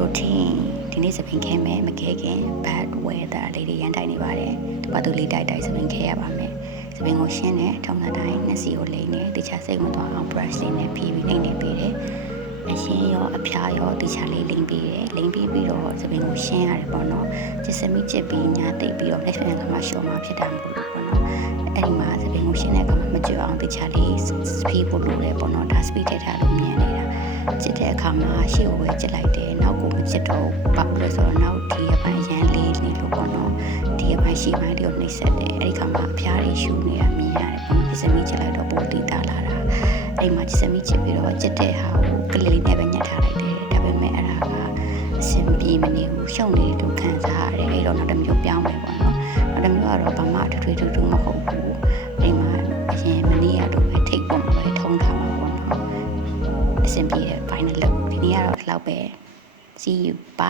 routine ဒီနေ့စပင်ခဲမယ်မခဲခင် bad weather လေးတွေရန်တိုက်နေပါတယ်ဒီဘာသူလေးတိုက်စပင်ခဲရပါမယ်စပင်ကိုရှင်းတယ်ထုံးတိုင်းနှစ်စီကိုလိမ့်နေတခြားစိတ်ဝင်သွားအောင် brush လေးနဲ့ဖြီးပြီးလိမ့်နေပေးတယ်အရှင်းရောအဖျားရောတခြားလေးလိမ့်ပေးတယ်လိမ့်ပေးပြီးတော့စပင်ကိုရှင်းရတယ်ပေါ့နော်ကျစမိချစ်ပြီးညာတိတ်ပြီးတော့ next time ကမှရှော့မှာဖြစ်တာမဟုတ်ဘူးပေါ့နော်အဲ့ဒီမှာစပင်ကိုရှင်းတဲ့အခါမှာမကြွအောင်တခြားလေး speed ပို့လို့ရတယ်ပေါ့နော်ဒါ speed ထည့်ထားလို့မြင်နေတာချစ်တဲ့အခါမှာရှေ့ကိုပဲချစ်လိုက်တယ်နောက်ကိုမချစ်တော့ဘာလို့လဲဆိုတော့နောက်ဒီအပိုင်းရန်လေးနေလို့ပေါ့နော်ဒီအပိုင်းရှိပိုင်းတွေကိုနှိမ့်ဆက်တယ်အဲ့ဒီခါမှာအဖျားတွေရှူနေတာမြင်ရတယ်ပေါ့ချစ်စမိချစ်လိုက်တော့ပိုတည်တာလာတာအဲ့မှာချစ်စမိချစ်ပြီးတော့ချစ်တဲ့ဟာကိုကလေးနဲ့ပဲညှက်ထားလိုက်တယ်ဒါပေမဲ့အဲ့ဒါကအဆင်ပြေမနေဘူးရှုံနေတယ်လို့ခံစားရတယ်အဲ့တော့နောက်တစ်မျိုးပြောင်းမယ်ပေါ့နော်နောက်တစ်မျိုးကတော့ဘာမှထွေထူးထူးမဟုတ်ဘူးအဲ့မှာအရင်မနေ့ကတော့ပဲထိတ်ပုံပဲထုံးထားမှာပေါ့နော်အဆင်ပြေတယ် final look ဒီနေ့ကတော့ဒီလောက်ပဲ see you bye